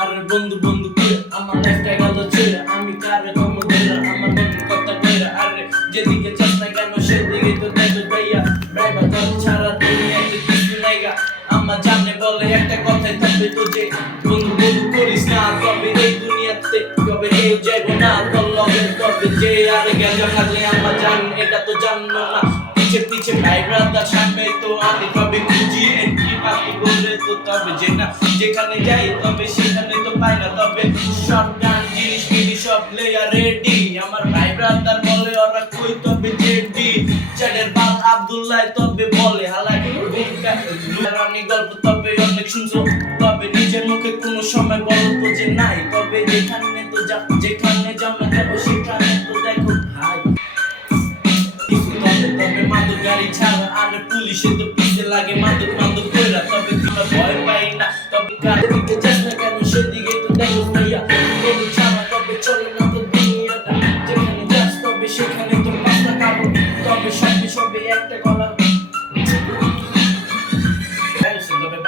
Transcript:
আরে বন্ধু বন্ধু করে আমার লাইফটা গেল ছেড়ে, আমি কারে কম ধরে আমার মনের কথা কইরা। আরে যেদিকে যাস না কেন সেদিকে তো দেখো ভাইয়া, ড্রাইভার তোর ছাড়া দুনিয়াতে কিছু নাইগা। আমার জানে বলে একটা কথাই তবে তো যে বন্ধু বন্ধু করিস না, তবে এই দুনিয়াতে তবে কেউ যাইব না তোর লগে। তবে যে আরে গেল কাজে আমার জান এটা তো জানো না, পিছে পিছে ভাই ব্রাদার সামনে তো আমি তবে খুঁজি এন্ট্রি পাতি বলে তো তবে যে না যেখানে যাই তবে সেখানে তো পাই না। তবে সব গান জিনিস কিনি সব লেয়ার রেডি, আমার ভাই ব্রাদার বলে ওরা কই তবে জেডি। চ্যাটের বাল আব্দুল্লাহ তবে বলে হালাই রানি গল্প তবে অনেক শুনছো, তবে নিজের মুখে কোনো সময় বলো তো যে নাই। তবে যেখানে তো যেখানে যাবো সেখানে তো দেখো ভাই তবে মাদক গাড়ি ছাড়া আরে পুলিশে তো পিছে লাগে মাদক মাদক কইরা। তবে তোমরা ভয় পাই না, তবে কার দিকে যাস না কেন সেদিকে তো দেখো ভাইয়া, বন্ধু ছাড়া তবে চলে না তো দুনিয়াটা। যেখানে যাস তবে সেখানে তো পাস্তা খাবো, তবে সবে সবে একটা গলা তবে